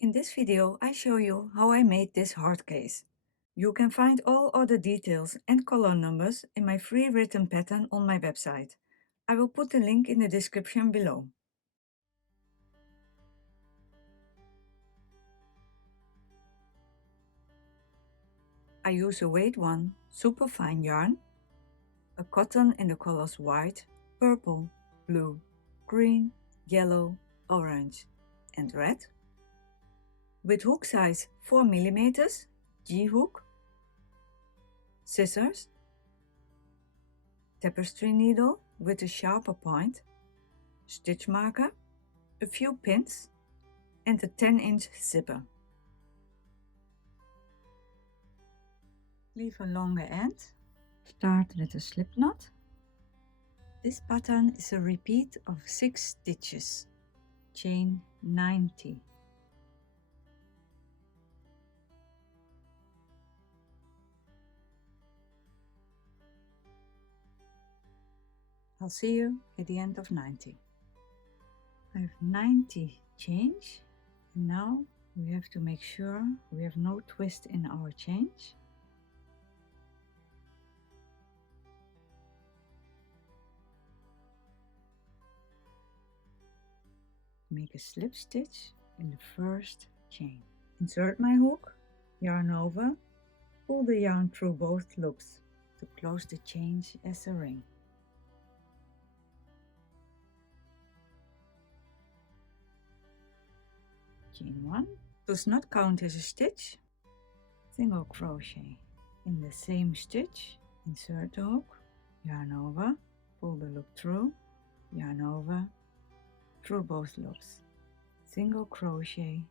In this video I show you how I made this heart case. You can find all other details and color numbers in my free written pattern on my website. I will put the link in the description below. I use a weight 1 superfine yarn, a cotton in the colors white, purple, blue, green, yellow, orange and red, with hook size 4 mm, G-hook, scissors, tapestry needle with a sharper point, stitch marker, a few pins and a 10-inch zipper. Leave a longer end. Start with a slip knot. This pattern is a repeat of 6 stitches. Chain 90. I'll see you at the end of 90. I have 90 chains and now we have to make sure we have no twist in our change. Make a slip stitch in the first chain. Insert my hook, yarn over, pull the yarn through both loops to close the chain as a ring. Chain 1 does not count as a stitch. Single crochet in the same stitch, insert the hook, yarn over, pull the loop through, yarn over, through both loops. Single crochet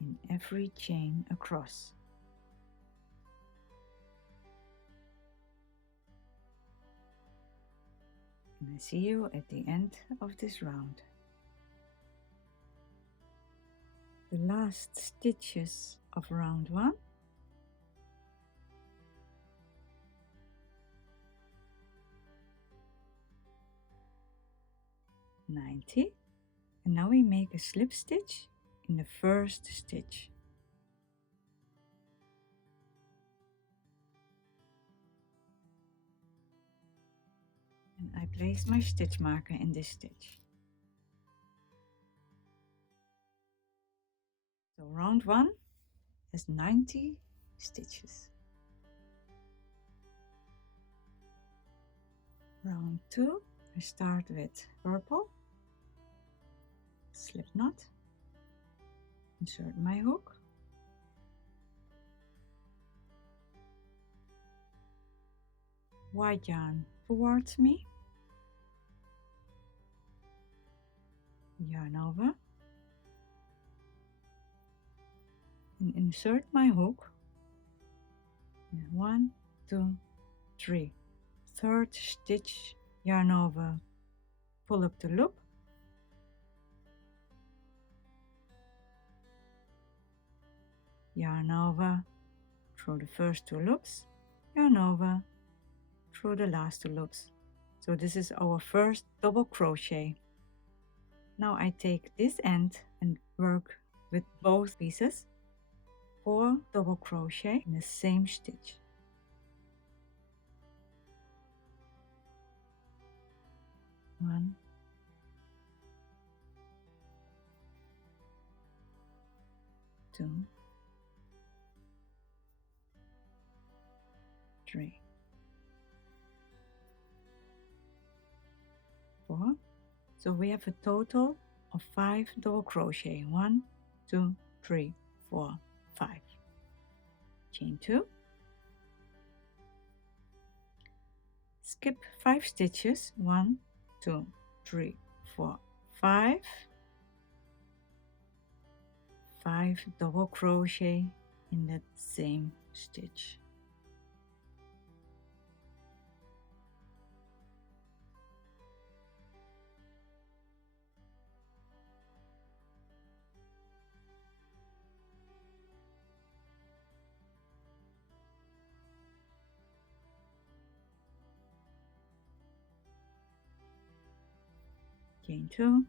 in every chain across. And I see you at the end of this round. The last stitches of round 1. $90, and now we make a slip stitch in the first stitch. And I place my stitch marker in this stitch. So round 1 has 90 stitches. Round 2, I start with purple, slip knot, insert my hook, white yarn towards me, yarn over, and insert my hook. 1, 2, 3. Third stitch, yarn over, pull up the loop, yarn over through the first 2 loops, yarn over through the last 2 loops. So this is our first double crochet. Now I take this end and work with both pieces, 4 double crochet in the same stitch. One, 2, 3, 4. So we have a total of 5 double crochet. 1, 2, 3, 4, 5. Chain 2. Skip 5 stitches. 1, 2, 3, 4, 5. 5 double crochet in that same stitch. Chain 2.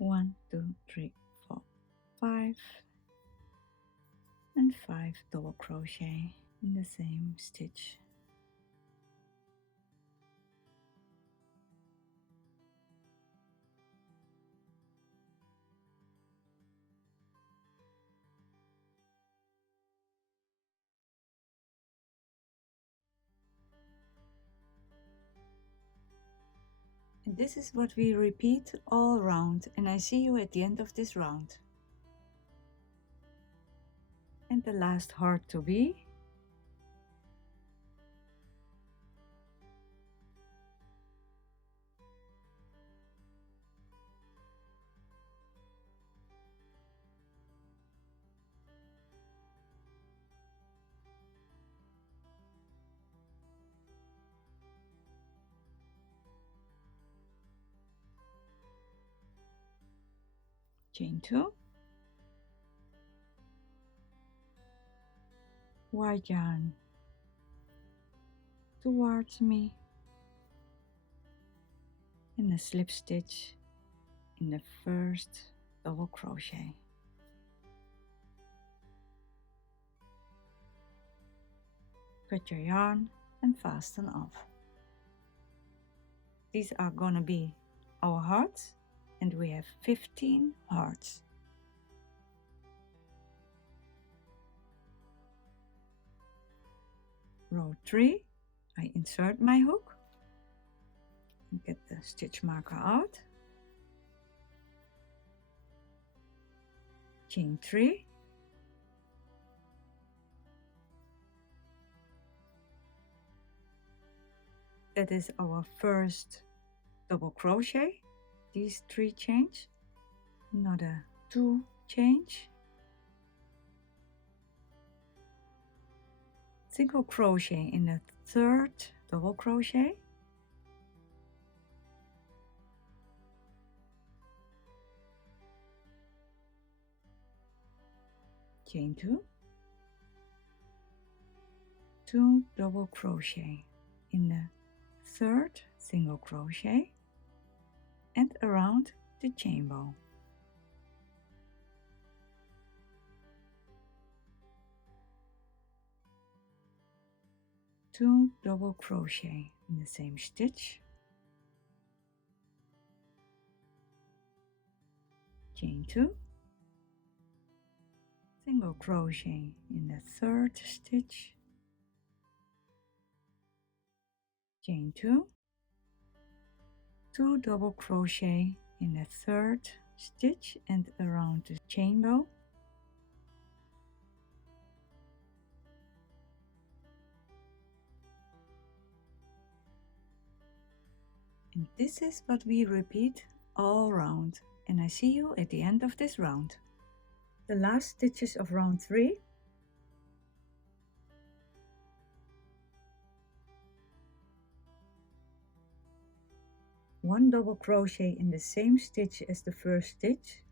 1 2 3 4 5 and 5 double crochet in the same stitch. And this is what we repeat all round, and I see you at the end of this round. And the last heart to be. Chain 2, white yarn towards me, and a slip stitch in the first double crochet. Cut your yarn and fasten off. These are gonna be our hearts, and we have 15 hearts. Row 3, I insert my hook and get the stitch marker out. Chain 3, that is our first double crochet. These 3 chains, another 2 change, single crochet in the third double crochet, chain 2, 2 double crochet in the third single crochet and around the chain bow. Two double crochet in the same stitch, chain 2, single crochet in the third stitch, chain 2, 2 double crochet in the third stitch and around the chain bow, and this is what we repeat all round, and I see you at the end of this round. The last stitches of round 3, one double crochet in the same stitch as the first stitch,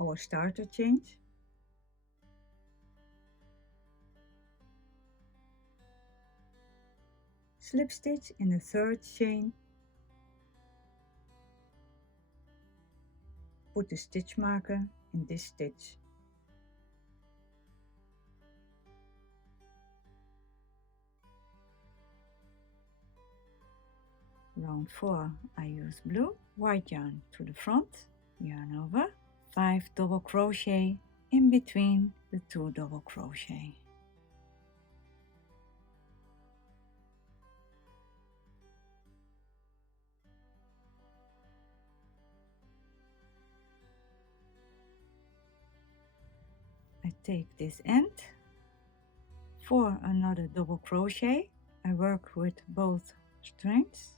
our starter chain, slip stitch in the third chain, put the stitch marker in this stitch. Round 4, I use blue, white yarn to the front, yarn over, 5 double crochet in between the 2 double crochet. I take this end for another double crochet. I work with both strands.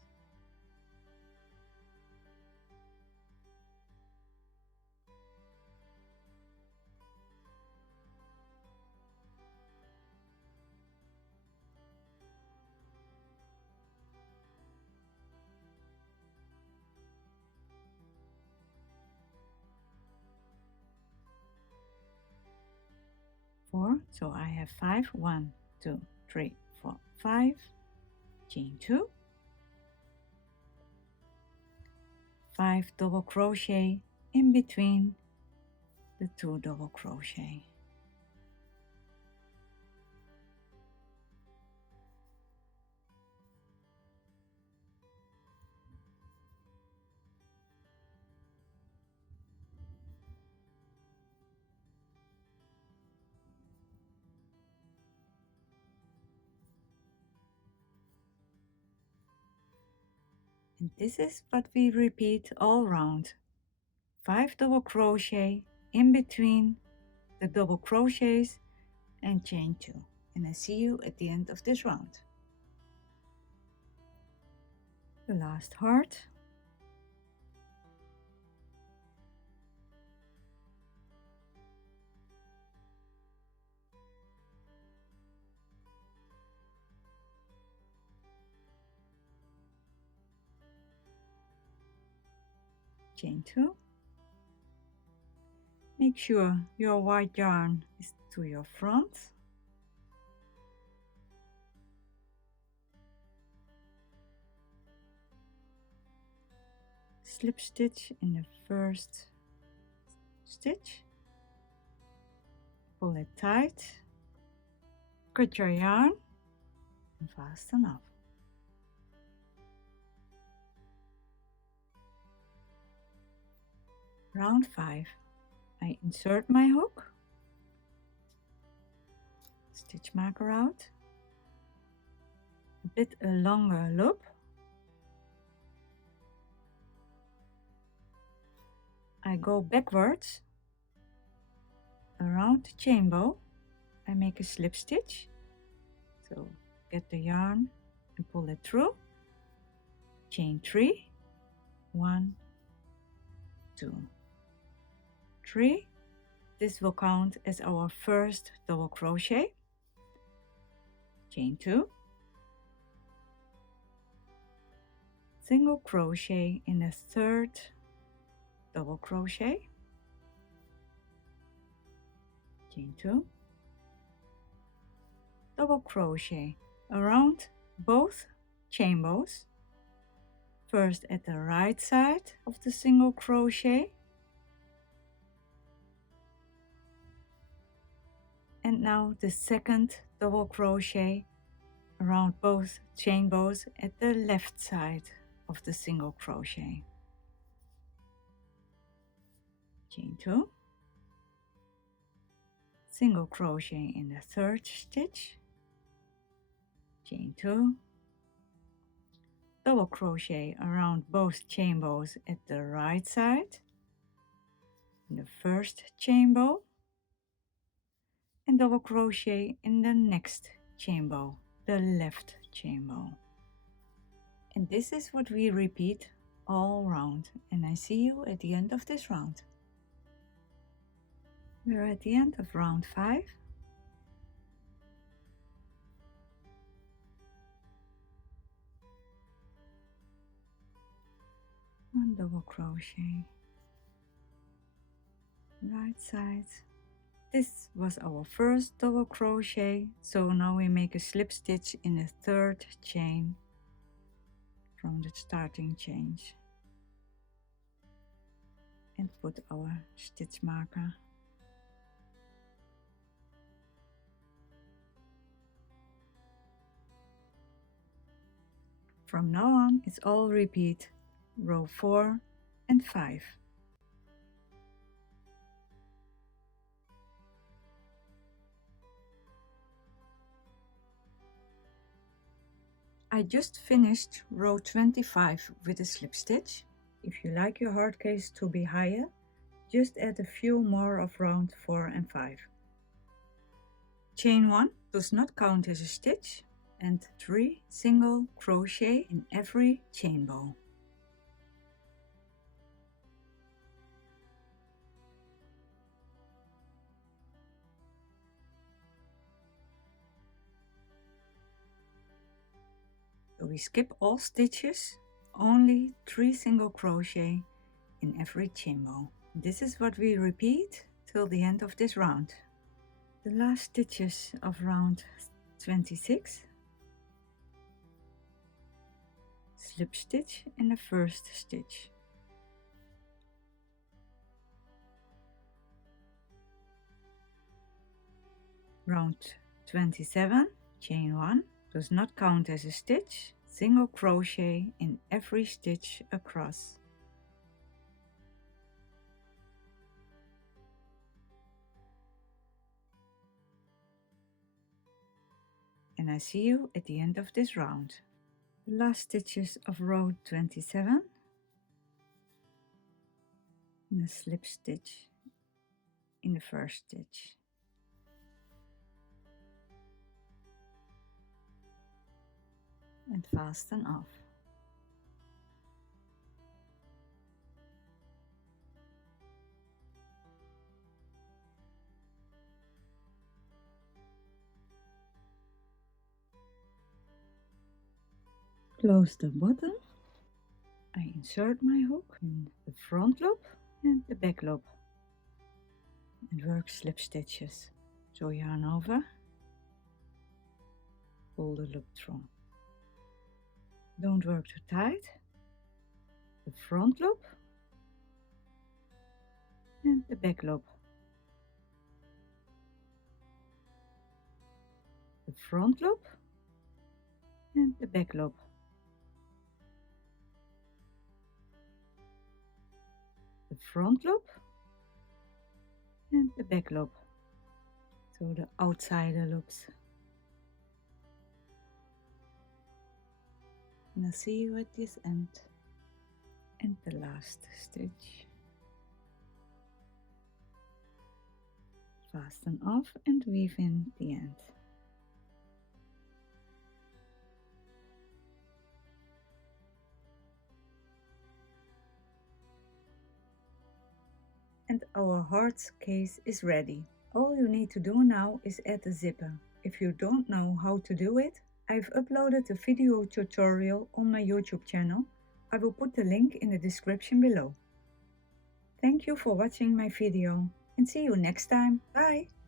So I have 5, 1 2 3 4 5, chain 2, 5 double crochet in between the 2 double crochet. And this is what we repeat all round. 5 double crochet in between the double crochets and chain 2. And I see you at the end of this round. The last heart. Chain 2. Make sure your white yarn is to your front. Slip stitch in the first stitch. Pull it tight. Cut your yarn and fasten up. Round 5. I insert my hook, stitch marker out, a bit a longer loop. I go backwards around the chain bow. I make a slip stitch, so get the yarn and pull it through. Chain 3, 1, 2, 3. This will count as our first double crochet. Chain 2, single crochet in the third double crochet, chain 2, double crochet around both chain bows, first at the right side of the single crochet and now the second double crochet around both chain bows at the left side of the single crochet. Chain 2, single crochet in the third stitch, chain 2, double crochet around both chain bows at the right side in the first chain bow and double crochet in the next chain bow, the left chain bow. And this is what we repeat all round, and I see you at the end of this round. We're at the end of round 5. One double crochet, right side. This was our first double crochet, so now we make a slip stitch in the third chain from the starting chain and put our stitch marker. From now on, it's all repeat row 4 and 5. I just finished row 25 with a slip stitch. If you like your hard case to be higher, just add a few more of round 4 and 5. Chain 1 does not count as a stitch, and 3 single crochet in every chain bow. So we skip all stitches, only 3 single crochet in every chain bow. This is what we repeat till the end of this round. The last stitches of round 26. Slip stitch in the first stitch. Round 27, chain 1, does not count as a stitch, single crochet in every stitch across. And I see you at the end of this round. The last stitches of row 27 and a slip stitch in the first stitch. And fasten off. Close the bottom. I insert my hook in the front loop and the back loop and work slip stitches. So yarn over, pull the loop through. Don't work too tight. The front loop and the back loop. The front loop and the back loop. The front loop and the back loop. So the outsider loops. And I'll see you at this end and the last stitch. Fasten off and weave in the end. And our heart case is ready. All you need to do now is add a zipper. If you don't know how to do it, I've uploaded a video tutorial on my YouTube channel. I will put the link in the description below. Thank you for watching my video and see you next time. Bye!